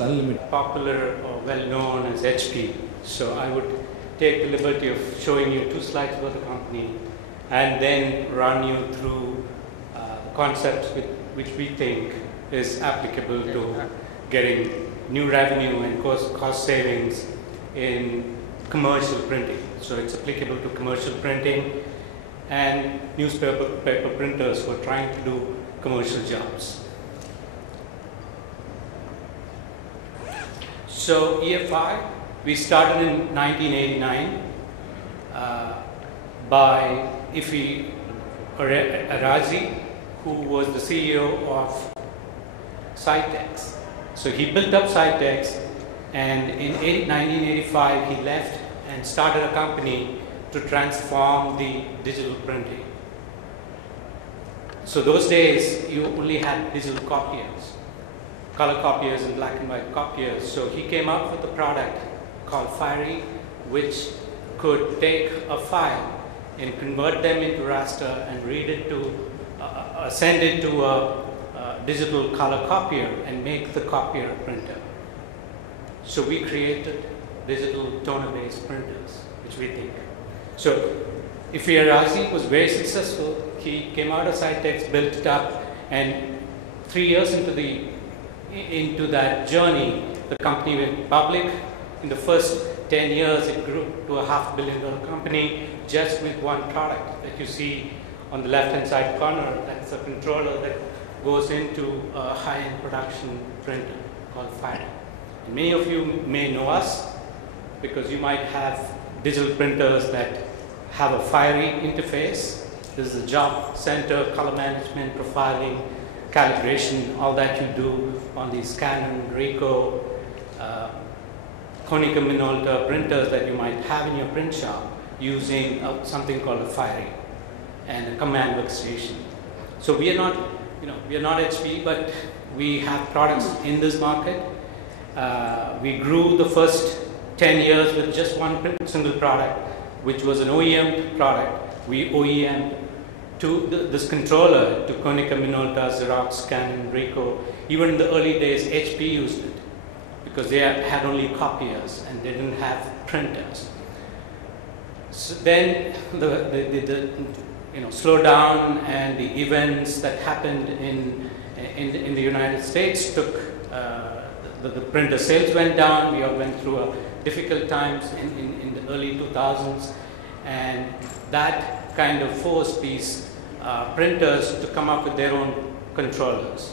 unlimited. Popular or well known as HP. So I would take the liberty of showing you 2 slides about the company and then run you through the concepts which we think is applicable to getting new revenue and cost savings in commercial printing. So it's applicable to commercial printing and newspaper printers who are trying to do commercial jobs. So EFI, we started in 1989 by Ifi Arazi, who was the CEO of Cytex. So he built up Cytex, and in 1985 he left and started a company to transform the digital printing. So those days you only had digital copiers, color copiers and black and white copiers. So he came up with a product called Fiery, which could take a file and convert them into raster and read it to, send it to a digital color copier and make the copier a printer. So we created digital toner-based printers, which we think. So Ifi Arazi was very successful. He came out of Cytex, built it up, and 3 years into that journey, the company went public. In the first 10 years, it grew to a $500 million company just with one product that you see on the left-hand side corner. That's a controller that goes into a high-end production printer called Fire. And many of you may know us because you might have digital printers that have a Fiery interface. This is a job center, color management, profiling, calibration, all that you do on these Canon, Ricoh, Konica Minolta printers that you might have in your print shop using something called a Fiery and a command workstation. So we are not, we are not HP, but we have products in this market. We grew the first 10 years with just one single product, which was an OEM product. We OEM this controller to Konica Minolta, Xerox, Canon, Ricoh. Even in the early days, HP used it because they had only copiers and they didn't have printers. So then the slowdown and the events that happened in the United States took the printer sales went down. We all went through difficult times in the early 2000s, and that kind of forced these printers to come up with their own controllers.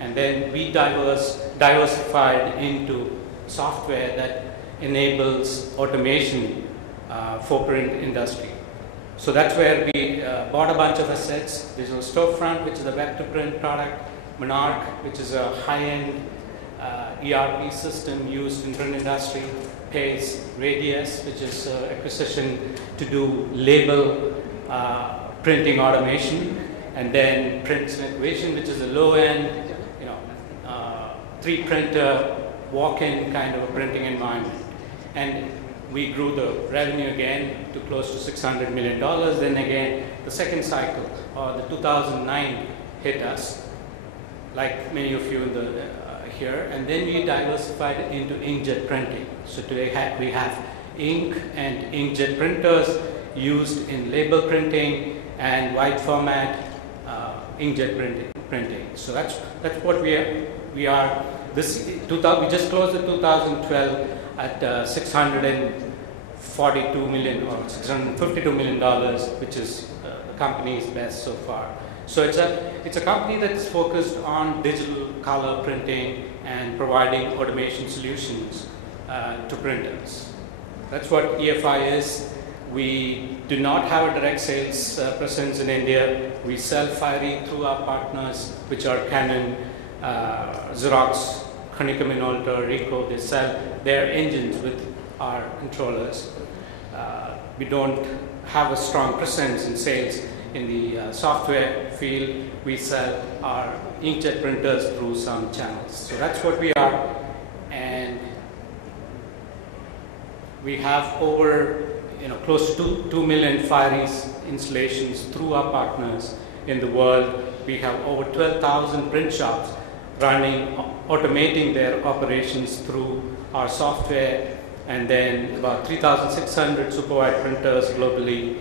And then we diversified into software that enables automation for print industry. So that's where we bought a bunch of assets. Digital Storefront, which is a web-to-print product, Monarch, which is a high-end ERP system used in print industry, PES, Radius, which is acquisition to do label printing automation, and then Prints and Equation, which is a low-end, 3-printer walk-in kind of a printing environment. And we grew the revenue again to close to $600 million. Then again, the second cycle, or the 2009, hit us, like many of you in the here, and then we diversified into inkjet printing. So today we have ink and inkjet printers used in label printing and wide format inkjet printing. So that's what we are. We just closed the 2012 at $642 million or $652 million, which is the company's best so far. So it's a company that's focused on digital color printing and providing automation solutions to printers. That's what EFI is. We do not have a direct sales presence in India. We sell Fiery through our partners, which are Canon, Xerox, Konica Minolta, Ricoh. They sell their engines with our controllers. We don't have a strong presence in sales in the software field. We sell our inkjet printers through some channels. So that's what we are. And we have over close to 2 million Fiery installations through our partners in the world. We have over 12,000 print shops running automating their operations through our software, and then about 3,600 supervised printers globally.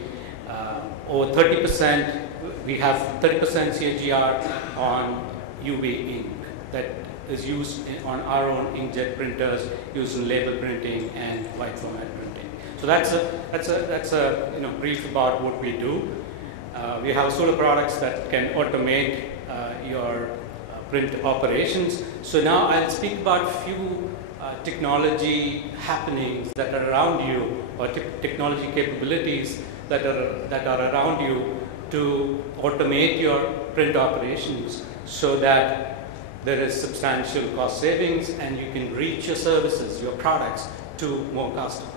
Over 30%, we have 30% CAGR on UV ink that is used on our own inkjet printers, used in label printing and white format printing. So that's a brief about what we do. We have solar products that can automate your print operations. So now I'll speak about a few technology happenings that are around you, or technology capabilities that are around you to automate your print operations so that there is substantial cost savings and you can reach your services, your products to more customers.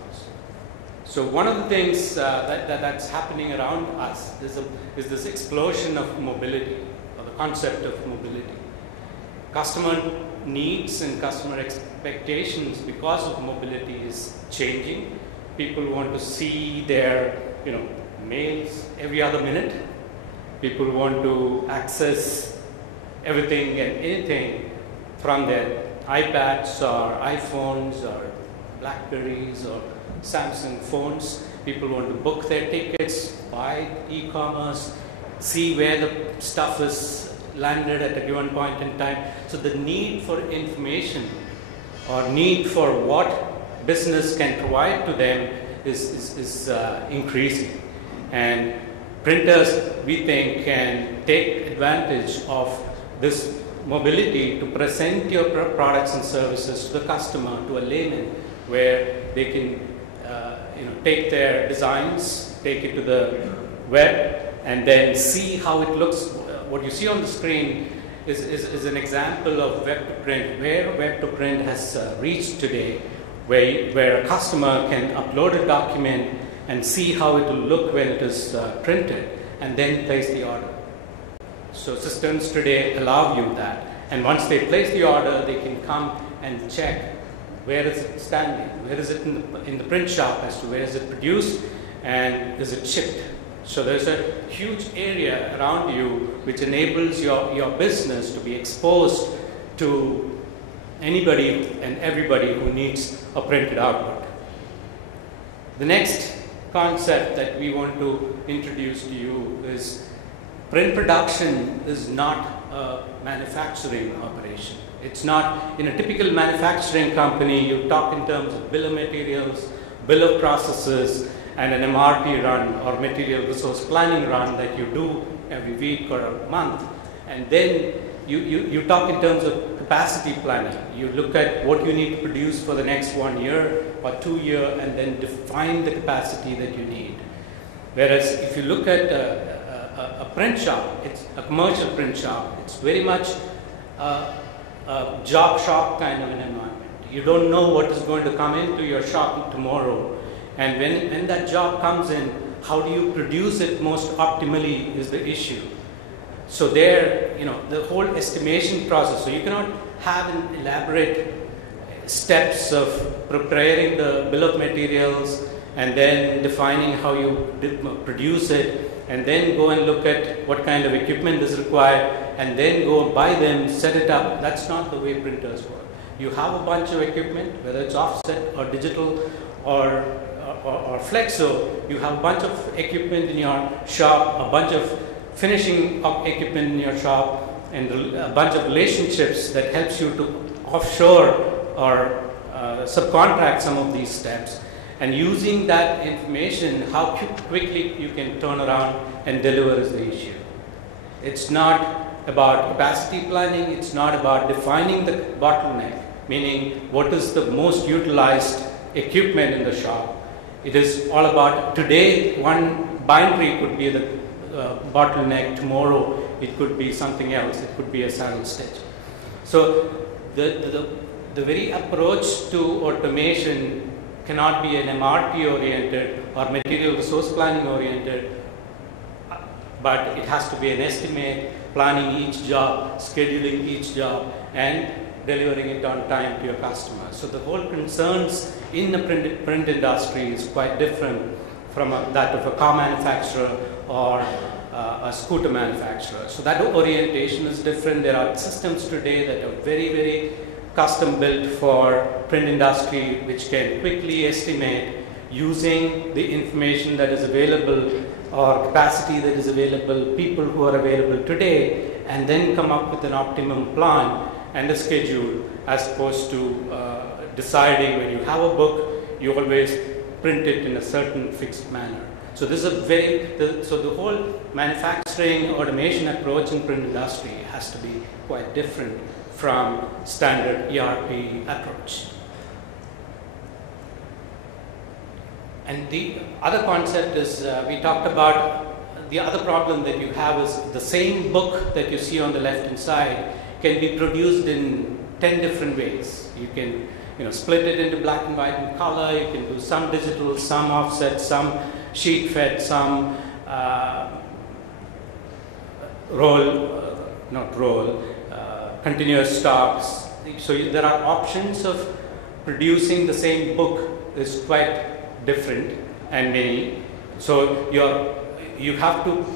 So one of the things that's happening around us is this explosion of mobility, or the concept of mobility. Customer needs and customer expectations because of mobility is changing. People want to see their mails every other minute. People want to access everything and anything from their iPads or iPhones or Blackberries or Samsung phones. People want to book their tickets, buy e-commerce, see where the stuff is landed at a given point in time. So the need for information or need for what business can provide to them is increasing. And printers, we think, can take advantage of this mobility to present your products and services to the customer, to a layman, where they can take their designs, take it to the web, and then see how it looks. What you see on the screen is an example of web to print, where web to print has reached today, where a customer can upload a document and see how it will look when it is printed, and then place the order. So systems today allow you that, and once they place the order, they can come and check where is it standing, where is it in the print shop, as to where is it produced and is it shipped. So there's a huge area around you which enables your business to be exposed to anybody and everybody who needs a printed output. The next concept that we want to introduce to you is print production is not a manufacturing operation. It's not, in a typical manufacturing company, you talk in terms of bill of materials, bill of processes, and an MRP run or material resource planning run that you do every week or a month. And then you talk in terms of capacity planning. You look at what you need to produce for the next 1 year or 2 years, and then define the capacity that you need. Whereas if you look at a print shop, it's a commercial print shop, it's very much a job shop kind of an environment. You don't know what is going to come into your shop tomorrow. And when that job comes in, how do you produce it most optimally is the issue. So there, the whole estimation process, so you cannot have an elaborate steps of preparing the bill of materials and then defining how you produce it, and then go and look at what kind of equipment is required, and then go buy them, set it up. That's not the way printers work. You have a bunch of equipment, whether it's offset or digital or flexo, you have a bunch of equipment in your shop, a bunch of finishing equipment in your shop, and a bunch of relationships that helps you to offshore or subcontract some of these steps. And using that information, how quickly you can turn around and deliver is the issue. It's not about capacity planning, it's not about defining the bottleneck, meaning what is the most utilized equipment in the shop. It is all about today, one bindery could be the bottleneck, tomorrow it could be something else, it could be a saddle stitch. So the very approach to automation cannot be an MRP oriented or material resource planning oriented, but it has to be an estimate, planning each job, scheduling each job, and delivering it on time to your customer. So the whole concerns in the print industry is quite different from that of a car manufacturer or a scooter manufacturer. So that orientation is different. There are systems today that are very, very custom built for print industry, which can quickly estimate using the information that is available or capacity that is available, people who are available today, and then come up with an optimum plan and a schedule, as opposed to deciding when you have a book, you always print it in a certain fixed manner. So this is so the whole manufacturing automation approach in print industry has to be quite different from standard ERP approach. And the other concept is, we talked about the other problem that you have is the same book that you see on the left hand side can be produced in 10 different ways. You can split it into black and white and color, you can do some digital, some offset, some sheet fed, some continuous stocks. So there are options of producing the same book is quite different and many. So you have to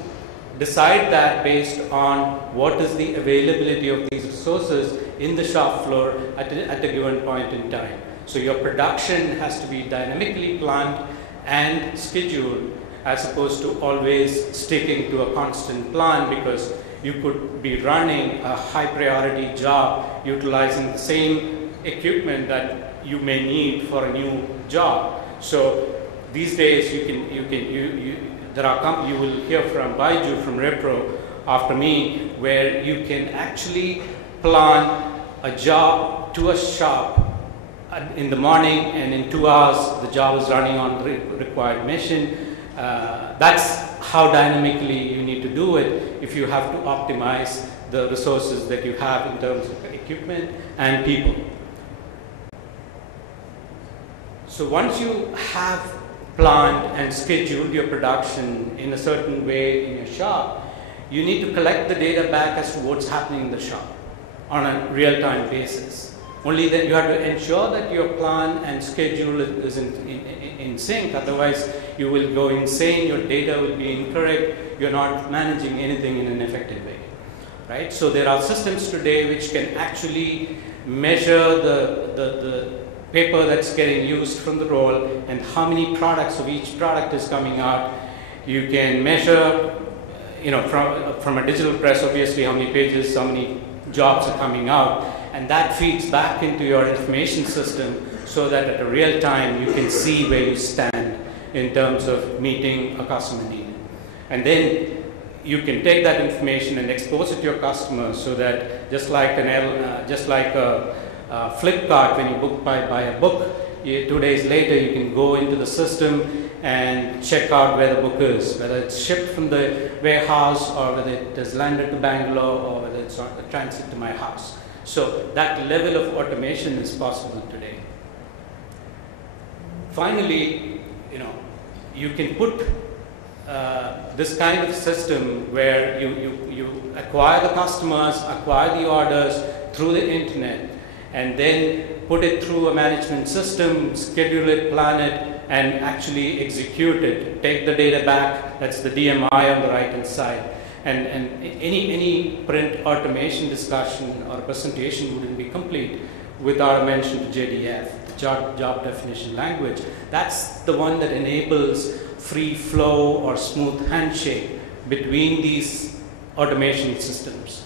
decide that based on what is the availability of these resources in the shop floor at a given point in time. So your production has to be dynamically planned and scheduled, as opposed to always sticking to a constant plan, because you could be running a high priority job utilizing the same equipment that you may need for a new job. So these days you will hear from Baiju, from Repro after me, where you can actually plan a job to a shop in the morning, and in 2 hours the job is running on the required machine. That's how dynamically you need to do it if you have to optimize the resources that you have in terms of equipment and people. So once you have planned and scheduled your production in a certain way in your shop, you need to collect the data back as to what's happening in the shop on a real-time basis. Only then you have to ensure that your plan and schedule is in sync, otherwise you will go insane, your data will be incorrect, you're not managing anything in an effective way, right? So there are systems today which can actually measure the paper that's getting used from the roll and how many products of each product is coming out. You can measure, from a digital press, obviously, how many pages, how many jobs are coming out, and that feeds back into your information system so that at a real time you can see where you stand in terms of meeting a customer need. And then you can take that information and expose it to your customers, so that just like a Flipkart, when you buy a book, 2 days later you can go into the system and check out where the book is, whether it's shipped from the warehouse or whether it has landed to Bangalore or whether it's on the transit to my house. So that level of automation is possible today. Finally, you can put this kind of system where you acquire the customers, acquire the orders through the internet, and then put it through a management system, schedule it, plan it, and actually execute it. Take the data back, that's the DMI on the right hand side. And any print automation discussion or presentation wouldn't be complete without a mention to JDF, the job definition language. That's the one that enables free flow or smooth handshake between these automation systems.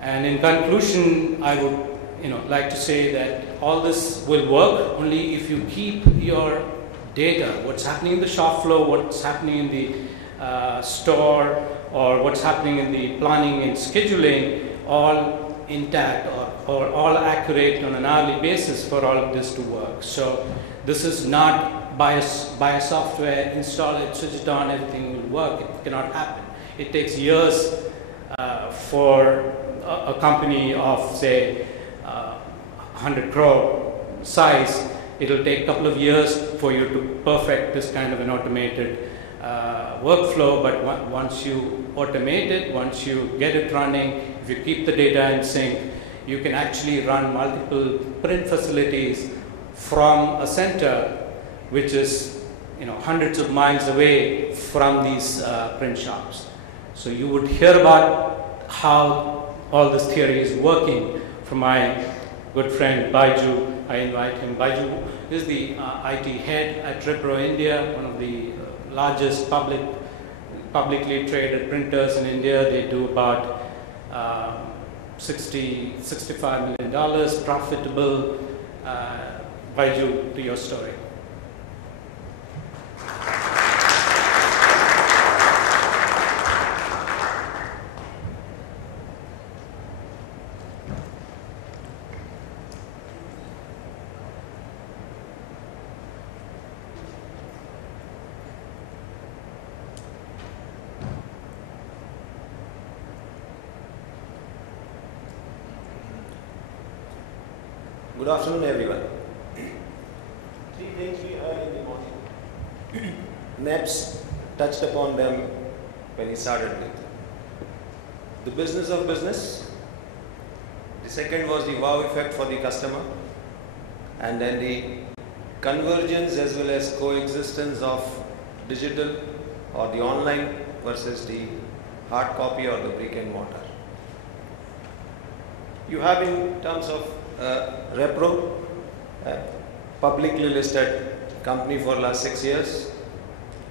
And in conclusion, I would like to say that all this will work only if you keep your data, what's happening in the shop floor, what's happening in the store, or what's happening in the planning and scheduling, all intact or all accurate on an hourly basis for all of this to work. So this is not buy a software, install it, switch it on, everything will work. It cannot happen. It takes years for a company of, say, 100 crore size. It'll take a couple of years for you to perfect this kind of an automated workflow, but once you automate it, once you get it running, if you keep the data in sync, you can actually run multiple print facilities from a center which is hundreds of miles away from these print shops. So you would hear about how all this theory is working from my good friend Baiju. I invite him. Baiju is the IT head at Repro India, one of the largest publicly traded printers in India. They do about $65 million profitable. Baiju, to your story. Good afternoon, everyone. Three things we heard in the morning. NPES touched upon them when he started with. The business of business. The second was the wow effect for the customer. And then the convergence as well as coexistence of digital or the online versus the hard copy or the brick and mortar. You have in terms of Repro, publicly listed company for last 6 years,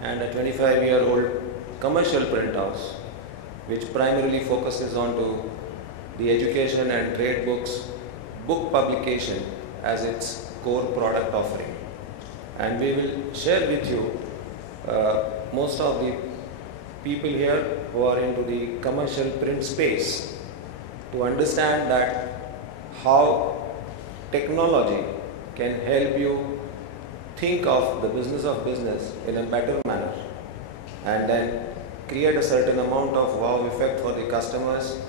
and a 25-year-old commercial print house which primarily focuses on to the education and trade books, book publication as its core product offering. And we will share with you most of the people here who are into the commercial print space to understand that how technology can help you think of the business of business in a better manner and then create a certain amount of wow effect for the customers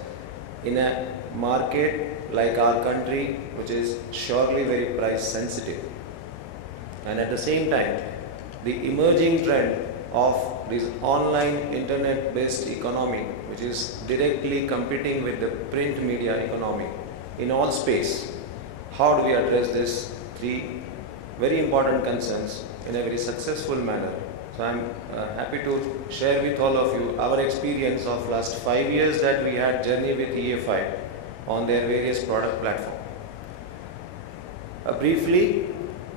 in a market like our country, which is surely very price sensitive. And at the same time, the emerging trend of this online internet based economy, which is directly competing with the print media economy in all space. How do we address these three very important concerns in a very successful manner? So I am happy to share with all of you our experience of last 5 years that we had journey with EFI on their various product platform. Briefly,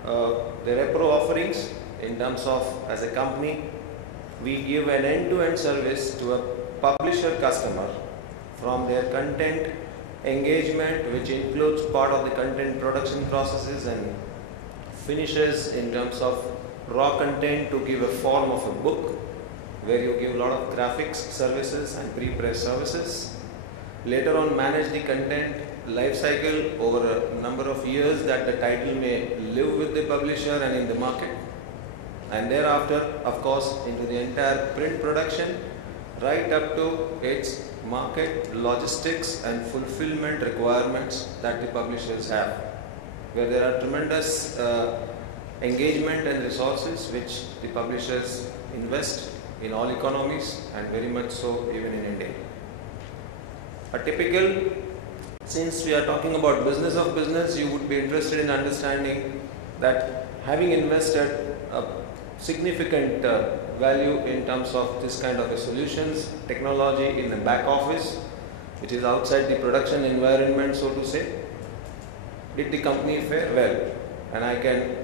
the Repro offerings in terms of as a company, we give an end-to-end service to a publisher customer from their content engagement, which includes part of the content production processes and finishes in terms of raw content to give a form of a book where you give a lot of graphics services and pre-press services. Later on, manage the content life cycle over a number of years that the title may live with the publisher and in the market. And thereafter, of course, into the entire print production, right up to its market, logistics and fulfillment requirements that the publishers have, where there are tremendous engagement and resources which the publishers invest in all economies and very much so even in India. A typical, since we are talking about business of business, you would be interested in understanding that having invested a significant value in terms of this kind of a solutions, technology in the back office, which is outside the production environment, so to say. Did the company fare well? And I can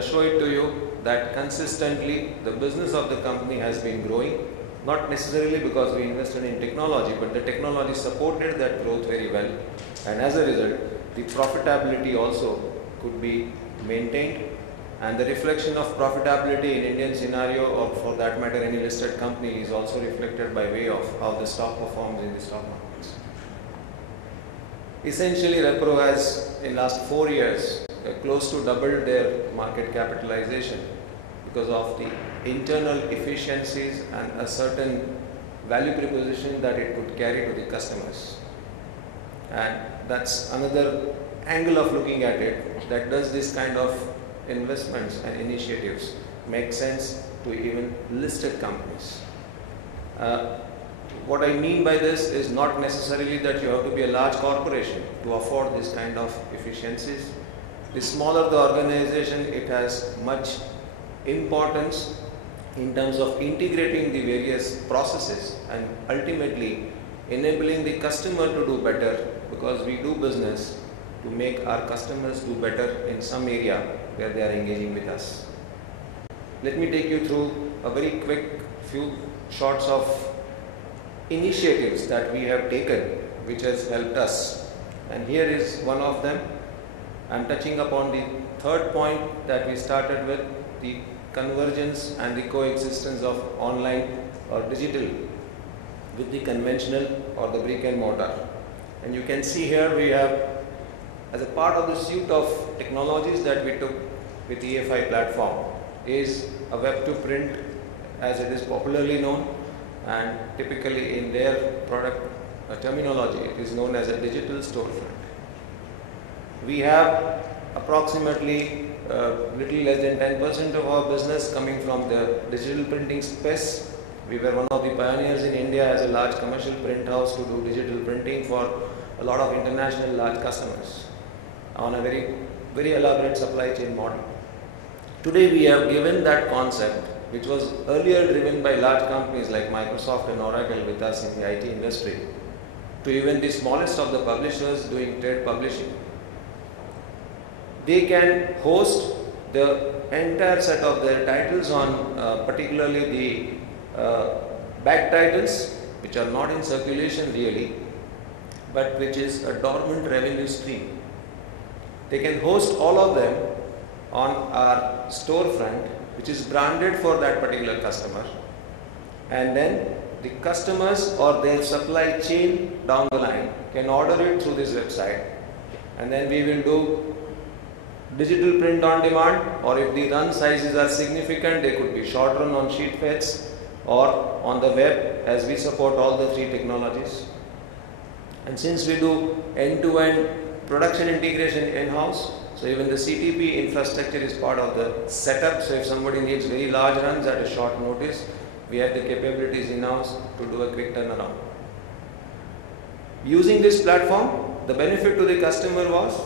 show it to you that consistently the business of the company has been growing, not necessarily because we invested in technology, but the technology supported that growth very well, and as a result the profitability also could be maintained. And the reflection of profitability in Indian scenario, or for that matter any listed company, is also reflected by way of how the stock performs in the stock markets. Essentially, Repro has in last 4 years close to doubled their market capitalization because of the internal efficiencies and a certain value proposition that it could carry to the customers. And that's another angle of looking at it, that does this kind of investments and initiatives make sense to even listed companies. What I mean by this is not necessarily that you have to be a large corporation to afford this kind of efficiencies. The smaller the organization, it has much importance in terms of integrating the various processes and ultimately enabling the customer to do better, because we do business to make our customers do better in some area where they are engaging with us. Let me take you through a very quick few shots of initiatives that we have taken which has helped us, and here is one of them. I am touching upon the third point that we started with, the convergence and the coexistence of online or digital with the conventional or the brick and mortar. And you can see here we have, as a part of the suite of technologies that we took with the EFI platform, is a web to print, as it is popularly known, and typically in their product terminology it is known as a digital storefront. We have approximately little less than 10% of our business coming from the digital printing space. We were one of the pioneers in India as a large commercial print house to do digital printing for a lot of international large customers on a very elaborate supply chain model. Today we have given that concept, which was earlier driven by large companies like Microsoft and Oracle with us in the IT industry, to even the smallest of the publishers doing trade publishing. They can host the entire set of their titles on particularly the back titles, which are not in circulation really, but which is a dormant revenue stream. They can host all of them on our storefront, which is branded for that particular customer, and then the customers or their supply chain down the line can order it through this website, and then we will do digital print on demand, or if the run sizes are significant, they could be short run on sheet feds or on the web, as we support all the three technologies. And since we do end-to-end production integration in-house, so even the CTP infrastructure is part of the setup. So if somebody needs very large runs at a short notice, we have the capabilities in-house to do a quick turnaround. Using this platform, the benefit to the customer was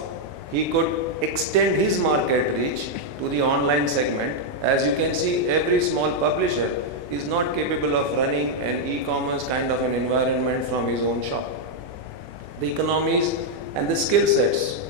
he could extend his market reach to the online segment. As you can see, every small publisher is not capable of running an e-commerce kind of an environment from his own shop. The economies and the skill sets